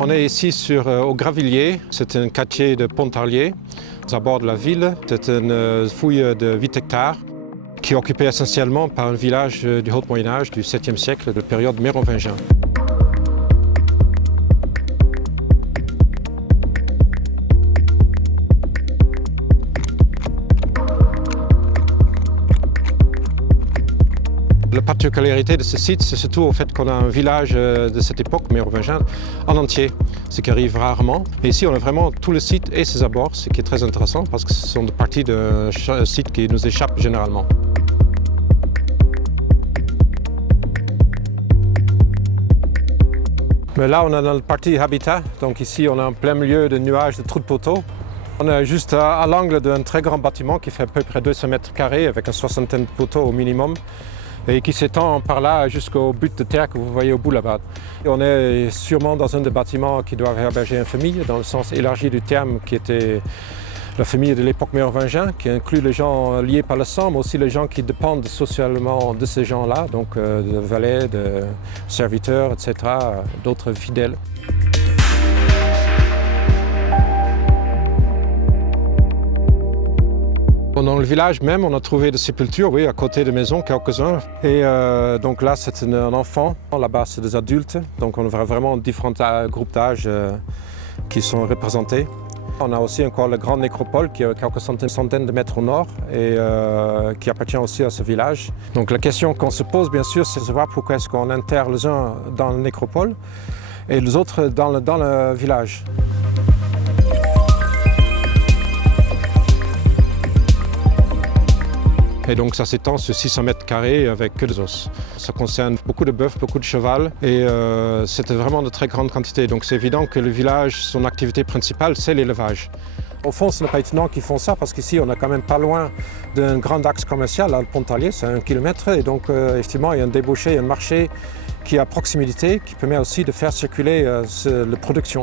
On est ici au Gravilliers, c'est un quartier de Pontarlier, à bord de la ville. C'est une fouille de 8 hectares qui est occupée essentiellement par un village du Haut Moyen-Âge du 7e siècle, de période mérovingien. La particularité de ce site, c'est surtout au fait qu'on a un village de cette époque mérovingien en entier, ce qui arrive rarement. Et ici, on a vraiment tout le site et ses abords, ce qui est très intéressant parce que ce sont des parties de site qui nous échappent généralement. Mais là, on est dans la partie habitat, donc ici, on est en plein milieu de nuages de trous de poteaux. On est juste à l'angle d'un très grand bâtiment qui fait à peu près 200 mètres carrés avec une soixantaine de poteaux au minimum, et qui s'étend par là jusqu'au but de terre que vous voyez au bout là-bas. On est sûrement dans un des bâtiments qui doit héberger une famille, dans le sens élargi du terme, qui était la famille de l'époque mérovingienne, qui inclut les gens liés par le sang, mais aussi les gens qui dépendent socialement de ces gens-là, donc de valets, de serviteurs, etc., d'autres fidèles. Dans le village même, on a trouvé des sépultures, oui, à côté des maisons, quelques-uns. Et donc là, c'est un enfant. Là-bas, c'est des adultes. Donc on a vraiment différents groupes d'âge qui sont représentés. On a aussi encore la grande nécropole qui est à quelques centaines de mètres au nord et qui appartient aussi à ce village. Donc la question qu'on se pose, bien sûr, c'est de savoir pourquoi est-ce qu'on enterre les uns dans la nécropole et les autres dans le village. Et donc ça s'étend sur 600 mètres carrés avec que des os. Ça concerne beaucoup de bœufs, beaucoup de cheval et c'était vraiment de très grande quantité. Donc c'est évident que le village, son activité principale, c'est l'élevage. Au fond, ce n'est pas étonnant qu'ils font ça parce qu'ici, on n'est quand même pas loin d'un grand axe commercial, là, le Pontarlier, c'est 1 kilomètre. Et donc, effectivement, il y a un débouché, un marché qui est à proximité, qui permet aussi de faire circuler la production.